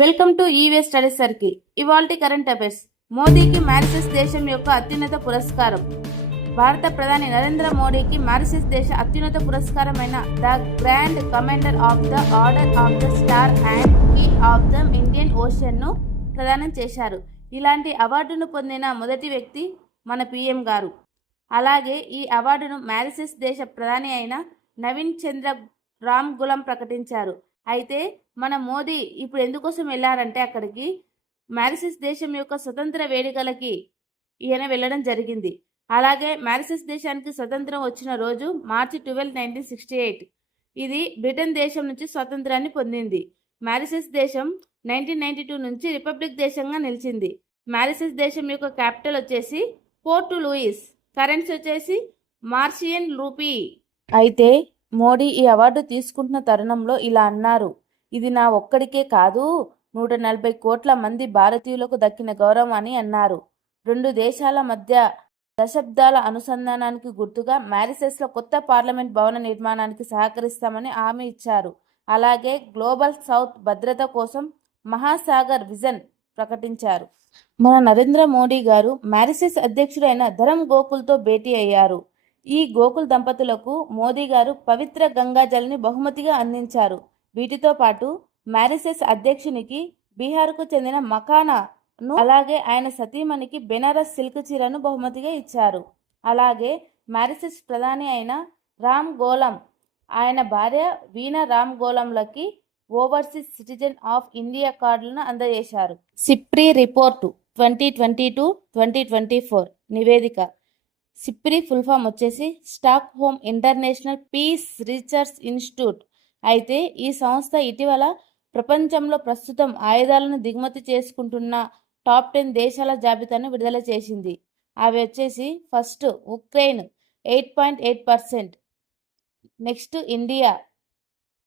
Welcome to ఈవే study circle ఇవాల్టి current affairs మోదీకి మారిషస్ దేశం యొక్క అత్యున్నత పురస్కారం. భారత ప్రధాని నరేంద్ర మోడీకి మారిషస్ దేశ అత్యున్నత పురస్కారమైన the grand commander of the order of the star and key of the Indian ఓషన్ను ప్రదానం చేశారు. ఇలాంటి అవార్డును పొందిన మొదటి వ్యక్తి మన పిఎం గారు. అలాగే ఈ అవార్డును మారిషస్ దేశ ప్రధాని అయిన నవీన్ చంద్ర రామ్ గులం ప్రకటించారు. అయితే మన మోదీ ఇప్పుడు ఎందుకోసం వెళ్ళారంటే అక్కడికి? మారిసిస్ దేశం యొక్క స్వతంత్ర వేడుకలకి ఈయన వెళ్ళడం జరిగింది. అలాగే మారిసిస్ దేశానికి స్వతంత్రం వచ్చిన రోజు March twelve nineteen sixty eight ఇది బ్రిటన్ దేశం నుంచి స్వాతంత్రాన్ని పొందింది. మారిసిస్ దేశం నైన్టీన్ నైన్టీ టూ నుంచి రిపబ్లిక్ దేశంగా నిలిచింది. మారిసిస్ దేశం యొక్క క్యాపిటల్ వచ్చేసి పోర్టు లూయిస్ కరెన్సీ వచ్చేసి మార్షియన్ రూపీ. అయితే మోడీ ఈ అవార్డు తీసుకుంటున్న తరుణంలో ఇలా అన్నారు. ఇది నా ఒక్కడికే కాదు నూట నలభై కోట్ల మంది భారతీయులకు దక్కిన గౌరవం అని అన్నారు. రెండు దేశాల మధ్య దశాబ్దాల అనుసంధానానికి గుర్తుగా మ్యారిసెస్లో కొత్త పార్లమెంట్ భవన నిర్మాణానికి సహకరిస్తామని హామీ ఇచ్చారు. అలాగే గ్లోబల్ సౌత్ భద్రత కోసం మహాసాగర్ విజన్ ప్రకటించారు. మన నరేంద్ర మోడీ గారు మారిసెస్ అధ్యక్షుడైన ధరం గోకుల్తో భేటీ అయ్యారు. ఈ గోకుల్ దంపతులకు మోదీ గారు పవిత్ర గంగాజల్ని బహుమతిగా అందించారు. వీటితో పాటు మారిసెస్ అధ్యక్షునికి బీహార్కు చెందిన మకానాను అలాగే ఆయన సతీమణికి బెనారస్ సిల్క్ చీరను బహుమతిగా ఇచ్చారు. అలాగే మారిసెస్ ప్రధాని అయిన రామ్ గోలం ఆయన భార్య వీణా రామ్ గోలంలకి ఓవర్సీస్ సిటిజన్ ఆఫ్ ఇండియా కార్డులను అందజేశారు. SIPRI report twenty twenty two twenty twenty four నివేదిక సిప్రి ఫుల్ ఫామ్ వచ్చేసి Stockholm international peace research institute. అయితే ఈ సంస్థ ఇటీవల ప్రపంచంలో ప్రస్తుతం ఆయుధాలను దిగుమతి చేసుకుంటున్న టాప్ టెన్ దేశాల జాబితాను విడుదల చేసింది. అవి వచ్చేసి first Ukraine eight point eight percent next India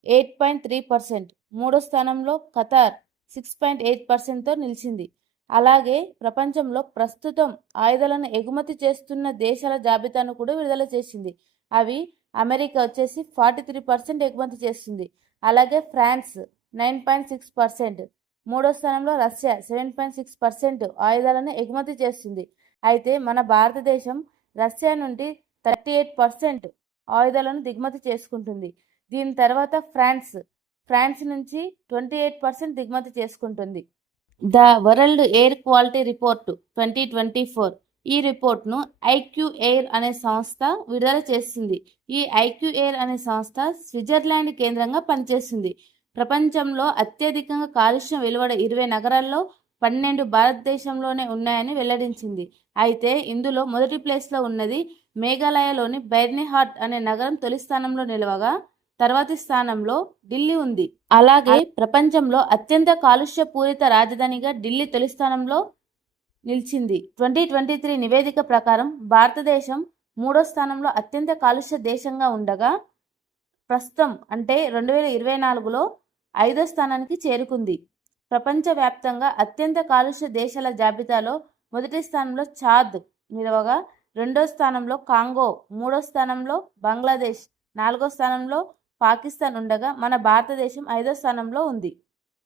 eight point three percent మూడో స్థానంలో ఖతార్ సిక్స్ పాయింట్ ఎయిట్ పర్సెంట్తో నిలిచింది. అలాగే ప్రపంచంలో ప్రస్తుతం ఆయుధాలను ఎగుమతి చేస్తున్న దేశాల జాబితాను కూడా విడుదల చేసింది. అవి అమెరికా వచ్చేసి ఫార్టీ త్రీ పర్సెంట్ ఎగుమతి చేస్తుంది. అలాగే France nine point six percent మూడో స్థానంలో Russia seven point six percent ఆయుధాలను ఎగుమతి చేస్తుంది. అయితే మన భారతదేశం రష్యా నుండి థర్టీ ఎయిట్ పర్సెంట్ ఆయుధాలను దిగుమతి చేసుకుంటుంది. దీని తర్వాత ఫ్రాన్స్ ఫ్రాన్స్ నుంచి ట్వంటీ ఎయిట్ పర్సెంట్ దిగుమతి చేసుకుంటుంది. The world air quality report twenty twenty four. ఈ రిపోర్ట్ను ఐక్యూ ఎయిర్ అనే సంస్థ విడుదల చేస్తుంది ఈ ఐక్యూ ఎయిర్ అనే సంస్థ స్విట్జర్లాండ్ కేంద్రంగా పనిచేస్తుంది ప్రపంచంలో అత్యధికంగా కాలుష్యం వెలువడ ఇరవై నగరాల్లో పన్నెండు భారతదేశంలోనే ఉన్నాయని వెల్లడించింది. అయితే ఇందులో మొదటి ప్లేస్లో ఉన్నది మేఘాలయలోని బైర్నిహాట్ అనే నగరం తొలి స్థానంలో నిలవగా తర్వాతి స్థానంలో ఢిల్లీ ఉంది. అలాగే ప్రపంచంలో అత్యంత కాలుష్య పూరిత రాజధానిగా ఢిల్లీ తొలి స్థానంలో నిలిచింది. ట్వంటీ ట్వంటీ త్రీ నివేదిక ప్రకారం భారతదేశం మూడో స్థానంలో అత్యంత కాలుష్య దేశంగా ఉండగా ప్రస్తుతం అంటే రెండు వేల ఇరవై నాలుగులో ఐదో స్థానానికి చేరుకుంది. ప్రపంచవ్యాప్తంగా అత్యంత కాలుష్య దేశాల జాబితాలో మొదటి స్థానంలో చాద్ నిలవగా రెండో స్థానంలో కాంగో మూడో స్థానంలో బంగ్లాదేశ్ నాలుగో స్థానంలో పాకిస్తాన్ ఉండగా మన భారతదేశం ఐదో స్థానంలో ఉంది.